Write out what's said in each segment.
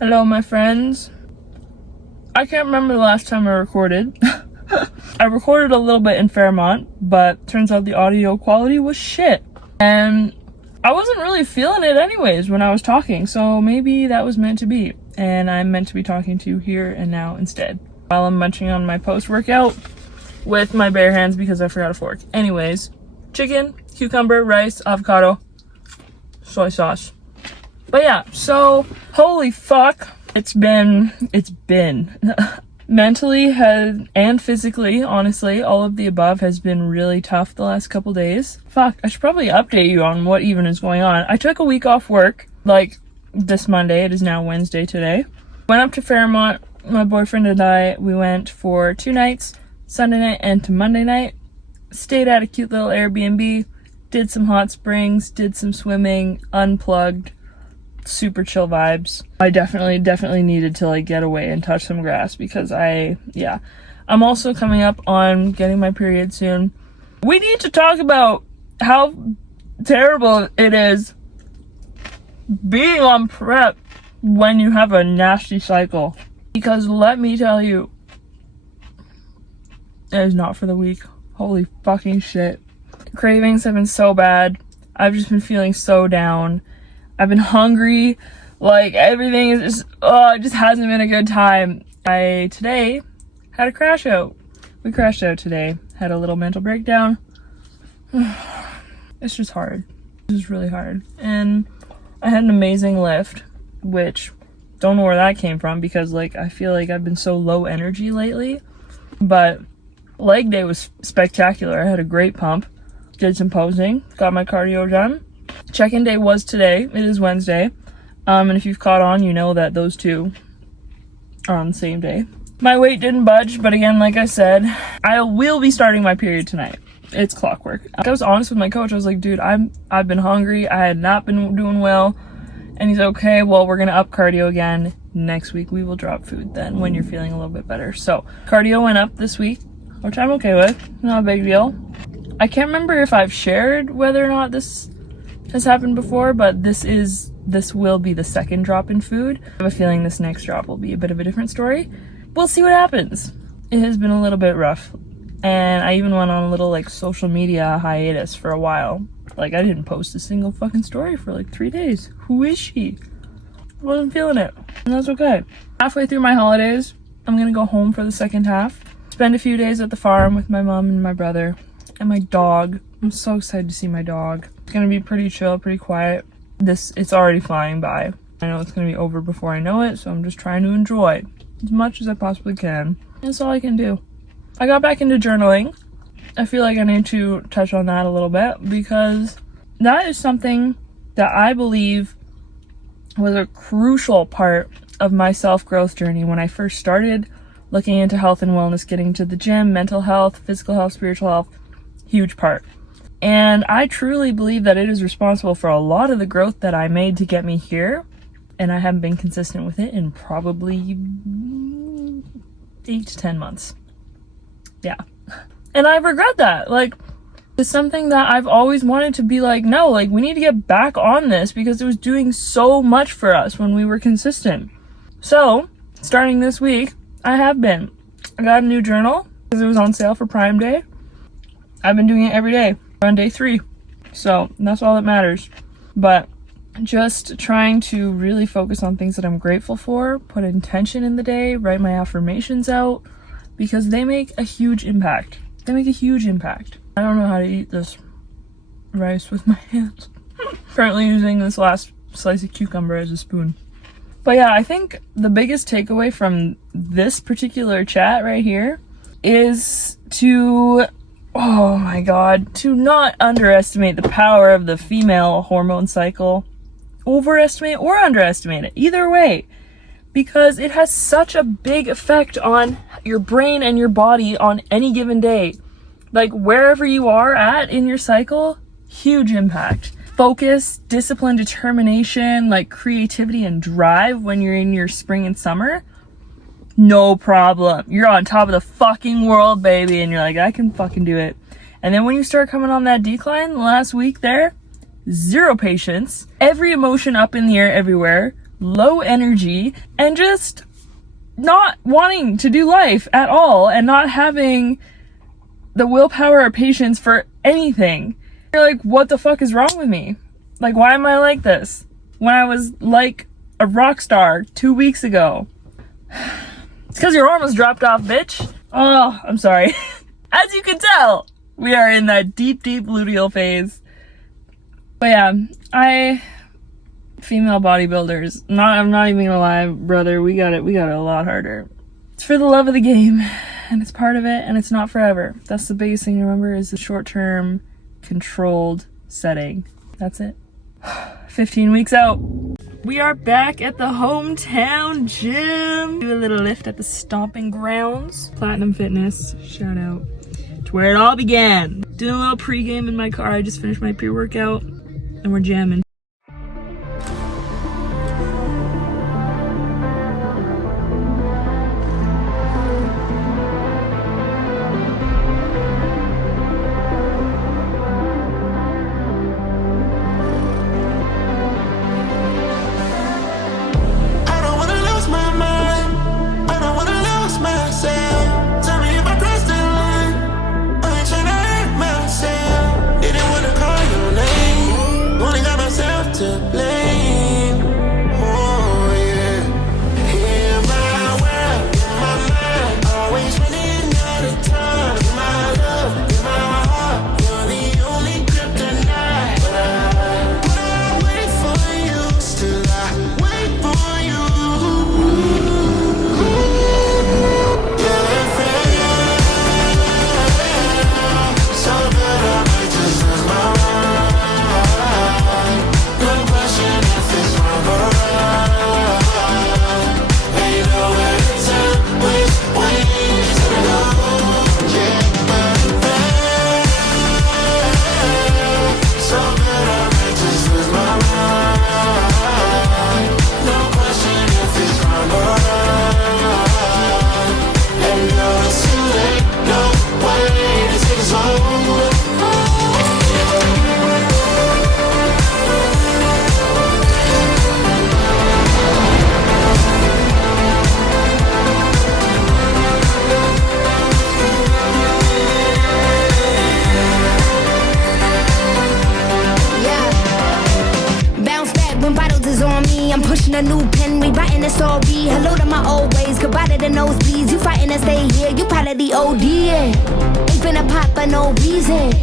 Hello, my friends. I can't remember the last time I recorded. I recorded a little bit in Fairmont, but turns out the audio quality was shit. And I wasn't really feeling it anyways when I was talking, so maybe that was meant to be. And I'm meant to be talking to you here and now instead, while I'm munching on my post-workout with my bare hands because I forgot a fork. Anyways, chicken, cucumber, rice, avocado, soy sauce. But yeah, so holy fuck, it's been mentally and physically, honestly, all of the above has been really tough the last couple days. Fuck, I should probably update you on what even is going on. I took a week off work, like this Monday. It is now Wednesday today. Went up to Fairmont, my boyfriend and I, we went for 2 nights, Sunday night and to Monday night. Stayed at a cute little Airbnb, did some hot springs, did some swimming, unplugged. Super chill vibes. I definitely needed to like get away and touch some grass because I'm also coming up on getting my period soon. We need to talk about how terrible it is being on prep when you have a nasty cycle, because let me tell you, it is not for the weak. Holy fucking shit. Cravings have been so bad. I've just been feeling so down. I've been hungry, like everything is just, it just hasn't been a good time. I today had a crash out. We crashed out today, had a little mental breakdown. It's just hard. It's just really hard. And I had an amazing lift, which don't know where that came from because like I feel like I've been so low energy lately. But leg day was spectacular. I had a great pump, did some posing, got my cardio done. Check-in day was today. It is Wednesday. And if you've caught on, you know that those two are on the same day. My weight didn't budge, but again, like I said, I will be starting my period tonight. It's clockwork. I was honest with my coach. I was like, dude, I've been hungry. I had not been doing well. And he's okay, well, we're gonna up cardio again. Next week we will drop food then when you're feeling a little bit better. So cardio went up this week, which I'm okay with. Not a big deal. I can't remember if I've shared whether or not this has happened before, but this will be the second drop in food. I have a feeling this next drop will be a bit of a different story. We'll see what happens. It has been a little bit rough, and I even went on a little like social media hiatus for a while. Like I didn't post a single fucking story for like 3 days. Who is she? Wasn't feeling it, and that's okay. Halfway through my holidays, I'm gonna go home for the second half, spend a few days at the farm with my mom and my brother and my dog. I'm so excited to see my dog. It's gonna be pretty chill, pretty quiet. It's already flying by. I know it's gonna be over before I know it, so I'm just trying to enjoy as much as I possibly can. That's all I can do. I got back into journaling. I feel like I need to touch on that a little bit because that is something that I believe was a crucial part of my self-growth journey when I first started looking into health and wellness, getting to the gym, mental health, physical health, spiritual health, huge part. And I truly believe that it is responsible for a lot of the growth that I made to get me here. And I haven't been consistent with it in probably 8 to 10 months. Yeah. And I regret that. Like, it's something that I've always wanted to be like, no, like, we need to get back on this because it was doing so much for us when we were consistent. So, starting this week, I have been. I got a new journal because it was on sale for Prime Day. I've been doing it every day. On day 3, so that's all that matters. But just trying to really focus on things that I'm grateful for, put intention in the day, write my affirmations out, because they make a huge impact. I don't know how to eat this rice with my hands. Currently using this last slice of cucumber as a spoon. But yeah, I think the biggest takeaway from this particular chat right here is to not underestimate the power of the female hormone cycle. Overestimate or underestimate it, either way, because it has such a big effect on your brain and your body on any given day. Like wherever you are at in your cycle, huge impact. Focus, discipline, determination, like creativity and drive when you're in your spring and summer, no problem. You're on top of the fucking world, baby, and you're like, I can fucking do it. And then when you start coming on that decline last week there, zero patience, every emotion up in the air everywhere, low energy, and just not wanting to do life at all, and not having the willpower or patience for anything. You're like, what the fuck is wrong with me? Like, why am I like this? When I was like a rock star 2 weeks ago. It's because your arm was dropped off, bitch. Oh, I'm sorry. As you can tell, we are in that deep, deep luteal phase. But yeah, female bodybuilders, I'm not even gonna lie, brother, we got it a lot harder. It's for the love of the game, and it's part of it, and it's not forever. That's the biggest thing to remember, is the short-term, controlled setting. That's it. 15 weeks out. We are back at the hometown gym. Do a little lift at the stomping grounds. Platinum Fitness, shout out to where it all began. Doing a little pregame in my car. I just finished my pre-workout and we're jamming. A new pen, rewriting the story. Hello to my old ways, goodbye to the nosebleeds. You fighting to stay here, you part of the OD. Ain't finna pop for no reason.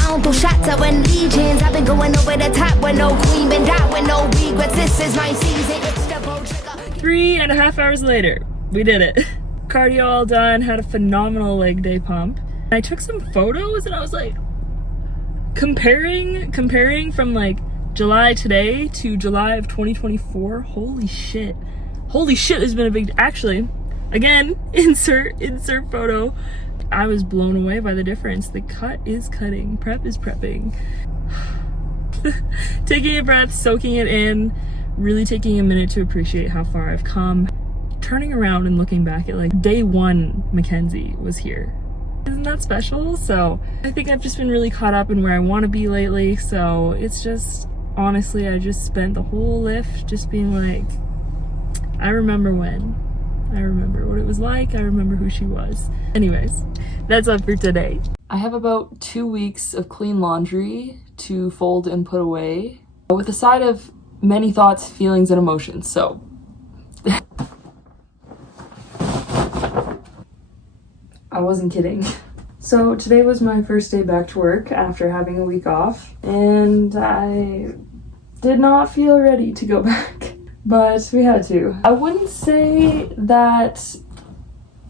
I don't throw shots, I win legions. I've been going over the top with no queen, been died with no regrets. This is my season, it's the bold trigger. 3.5 hours later, we did it. Cardio all done, had a phenomenal leg day pump. I took some photos and I was like, comparing from like July today to July of 2024. Holy shit, there's been a big, actually, again, insert photo. I was blown away by the difference. The cut is cutting, prep is prepping. Taking a breath, soaking it in, really taking a minute to appreciate how far I've come. Turning around and looking back at like day one, Mackenzie was here. Isn't that special? So I think I've just been really caught up in where I want to be lately. So it's just, honestly, I just spent the whole lift just being like, I remember when. I remember what it was like. I remember who she was. Anyways, that's all for today. I have about 2 weeks of clean laundry to fold and put away, with a side of many thoughts, feelings, and emotions. So I wasn't kidding. So today was my first day back to work after having a week off, and I did not feel ready to go back, but we had to. I wouldn't say that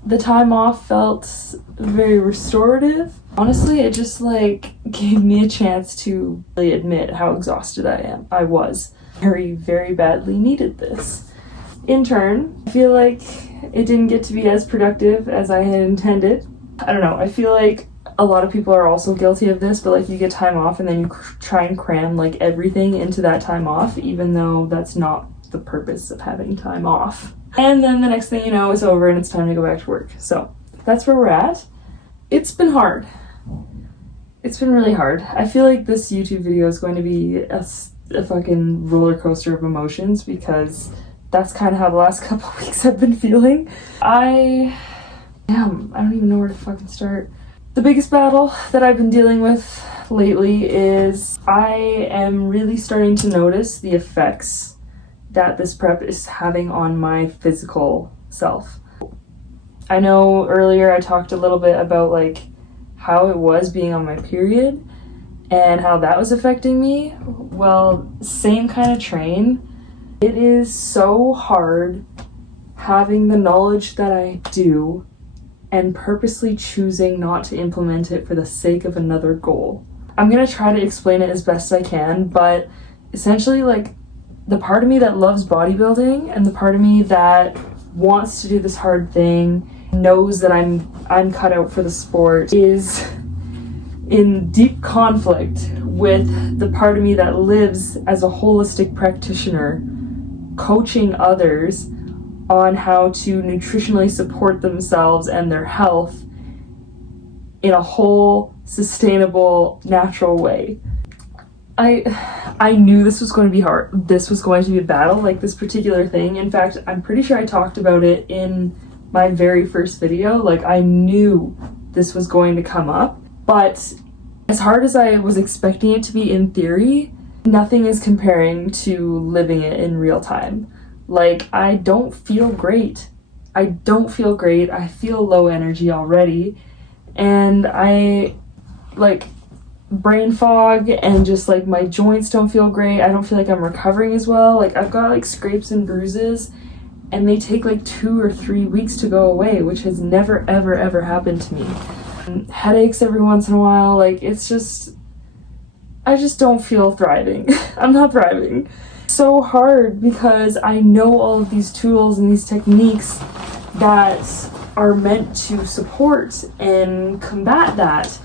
the time off felt very restorative. Honestly, it just like gave me a chance to really admit how exhausted I am. I was very, very badly needed this. In turn, I feel like it didn't get to be as productive as I had intended. I don't know, I feel like a lot of people are also guilty of this, but like you get time off and then you try and cram like everything into that time off, even though that's not the purpose of having time off. And then the next thing you know, it's over and it's time to go back to work. So that's where we're at. It's been hard. It's been really hard. I feel like this YouTube video is going to be a fucking roller coaster of emotions, because that's kind of how the last couple of weeks I've been feeling. I don't even know where to fucking start. The biggest battle that I've been dealing with lately is I am really starting to notice the effects that this prep is having on my physical self. I know earlier I talked a little bit about like how it was being on my period and how that was affecting me. Well, same kind of train. It is so hard having the knowledge that I do and purposely choosing not to implement it for the sake of another goal. I'm gonna try to explain it as best I can, but essentially like the part of me that loves bodybuilding and the part of me that wants to do this hard thing, knows that I'm cut out for the sport, is in deep conflict with the part of me that lives as a holistic practitioner, coaching others on how to nutritionally support themselves and their health in a whole, sustainable, natural way. I knew this was going to be hard. This was going to be a battle, like this particular thing. In fact, I'm pretty sure I talked about it in my very first video. Like, I knew this was going to come up. But as hard as I was expecting it to be in theory, nothing is comparing to living it in real time. Like, I don't feel great. I feel low energy already. And I, like, brain fog and just, like, my joints don't feel great. I don't feel like I'm recovering as well. Like, I've got, like, scrapes and bruises, and they take, like, 2 or 3 weeks to go away, which has never, ever, ever happened to me. And headaches every once in a while. Like, it's just, I just don't feel thriving. I'm not thriving. So hard because I know all of these tools and these techniques that are meant to support and combat that.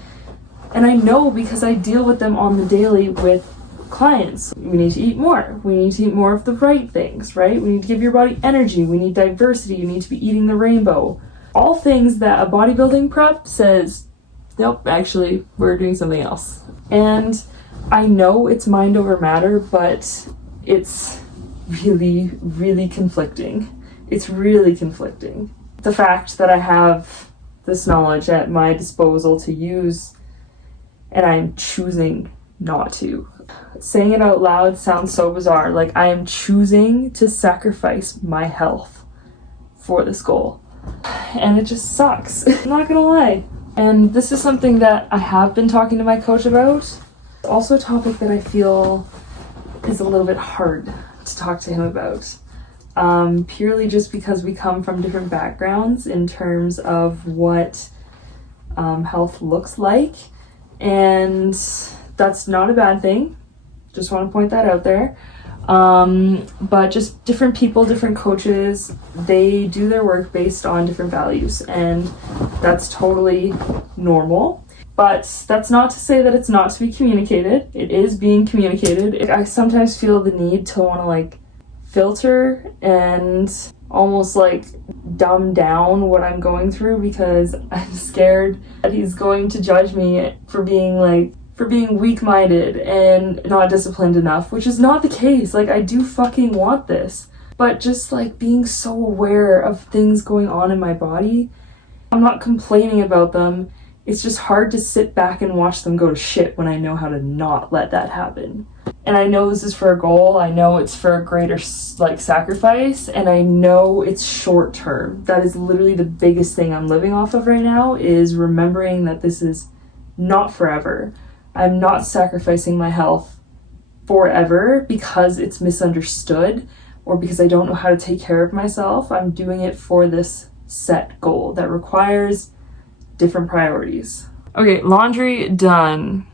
And I know because I deal with them on the daily with clients. We need to eat more. We need to eat more of the right things, right? We need to give your body energy. We need diversity. You need to be eating the rainbow. All things that a bodybuilding prep says, nope, actually, we're doing something else. And I know it's mind over matter, but it's really, really conflicting. It's really conflicting. The fact that I have this knowledge at my disposal to use and I'm choosing not to. Saying it out loud sounds so bizarre. Like, I am choosing to sacrifice my health for this goal. And it just sucks. I'm not gonna lie. And this is something that I have been talking to my coach about. It's also a topic that I feel is a little bit hard to talk to him about. Purely just because we come from different backgrounds in terms of what health looks like. And that's not a bad thing. Just want to point that out there. But just different people, different coaches, they do their work based on different values, and that's totally normal. But that's not to say that it's not to be communicated. It is being communicated. I sometimes feel the need to want to like filter and almost like dumb down what I'm going through because I'm scared that he's going to judge me for being weak-minded and not disciplined enough, which is not the case. Like, I do fucking want this. But just like being so aware of things going on in my body, I'm not complaining about them. It's just hard to sit back and watch them go to shit when I know how to not let that happen. And I know this is for a goal. I know it's for a greater like sacrifice, and I know it's short term. That is literally the biggest thing I'm living off of right now, is remembering that this is not forever. I'm not sacrificing my health forever because it's misunderstood or because I don't know how to take care of myself. I'm doing it for this set goal that requires different priorities. Okay, laundry done.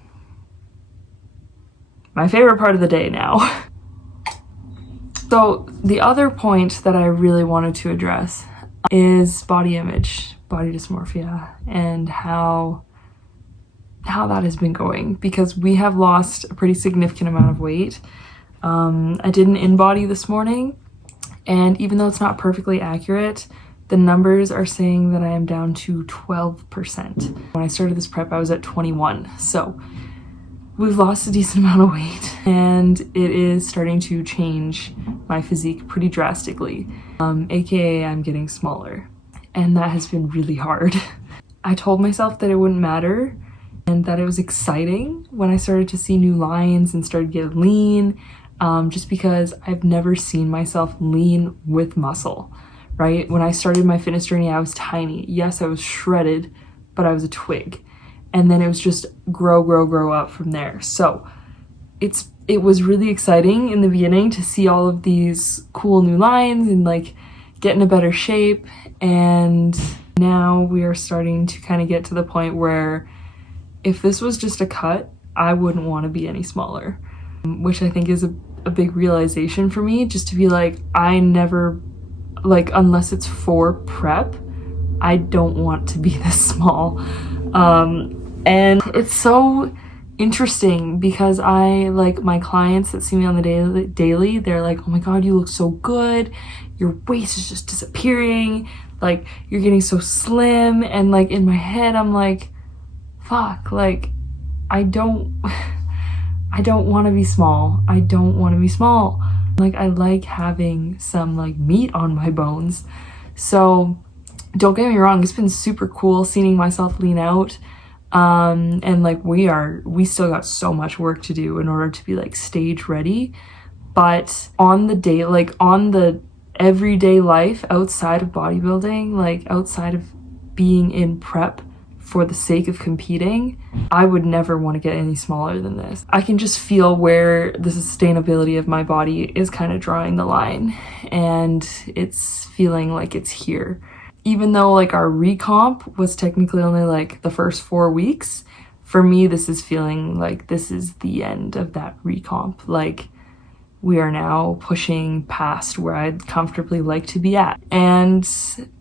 My favorite part of the day now. So the other point that I really wanted to address is body image, body dysmorphia, and how that has been going, because we have lost a pretty significant amount of weight. I did an in-body this morning, and even though it's not perfectly accurate, the numbers are saying that I am down to 12%. When I started this prep, I was at 21. So we've lost a decent amount of weight, and it is starting to change my physique pretty drastically. AKA I'm getting smaller, and that has been really hard. I told myself that it wouldn't matter and that it was exciting when I started to see new lines and started getting lean, just because I've never seen myself lean with muscle, right? When I started my fitness journey, I was tiny. Yes, I was shredded, but I was a twig. And then it was just grow up from there. So it was really exciting in the beginning to see all of these cool new lines and like get in a better shape. And now we are starting to kind of get to the point where if this was just a cut, I wouldn't want to be any smaller, which I think is a big realization for me, just to be like, I never, like, unless it's for prep, I don't want to be this small. And it's so interesting because I, like, my clients that see me on the daily, they're like, oh my god, you look so good, your waist is just disappearing, like, you're getting so slim. And like in my head I'm like, fuck, like, I don't want to be small. I don't want to be small. Like, I like having some like meat on my bones. So don't get me wrong, it's been super cool seeing myself lean out. And like we still got so much work to do in order to be like stage ready. But on the day, like on the everyday life outside of bodybuilding, like outside of being in prep for the sake of competing, I would never want to get any smaller than this. I can just feel where the sustainability of my body is kind of drawing the line, and it's feeling like it's here. Even though like our recomp was technically only like the first 4 weeks, for me this is feeling like this is the end of that recomp. Like, we are now pushing past where I'd comfortably like to be at, and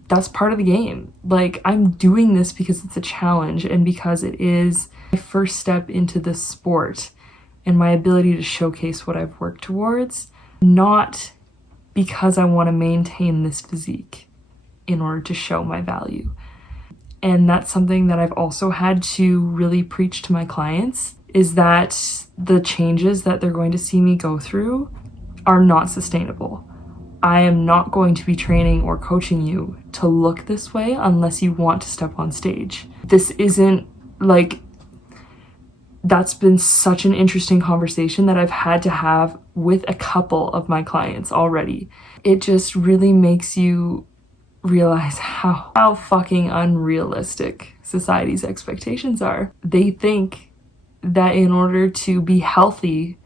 that's part of the game. Like, I'm doing this because it's a challenge and because it is my first step into this sport and my ability to showcase what I've worked towards, not because I want to maintain this physique in order to show my value. And that's something that I've also had to really preach to my clients, is that the changes that they're going to see me go through are not sustainable. I am not going to be training or coaching you to look this way unless you want to step on stage. This isn't like, that's been such an interesting conversation that I've had to have with a couple of my clients already. It just really makes you realize how fucking unrealistic society's expectations are. They think that in order to be healthy,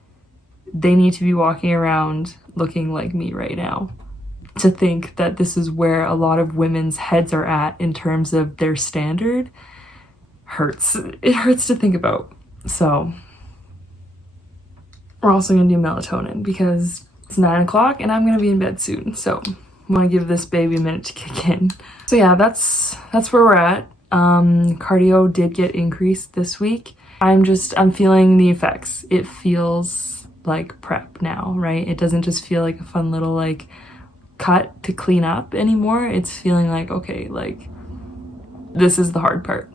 they need to be walking around looking like me right now. To think that this is where a lot of women's heads are at in terms of their standard hurts. It hurts to think about. So we're also gonna do melatonin because it's 9 o'clock and I'm gonna be in bed soon. So I want to give this baby a minute to kick in. So yeah, that's where we're at. Cardio did get increased this week. I'm feeling the effects. It feels like prep now, right? It doesn't just feel like a fun little like cut to clean up anymore. It's feeling like, okay, like this is the hard part.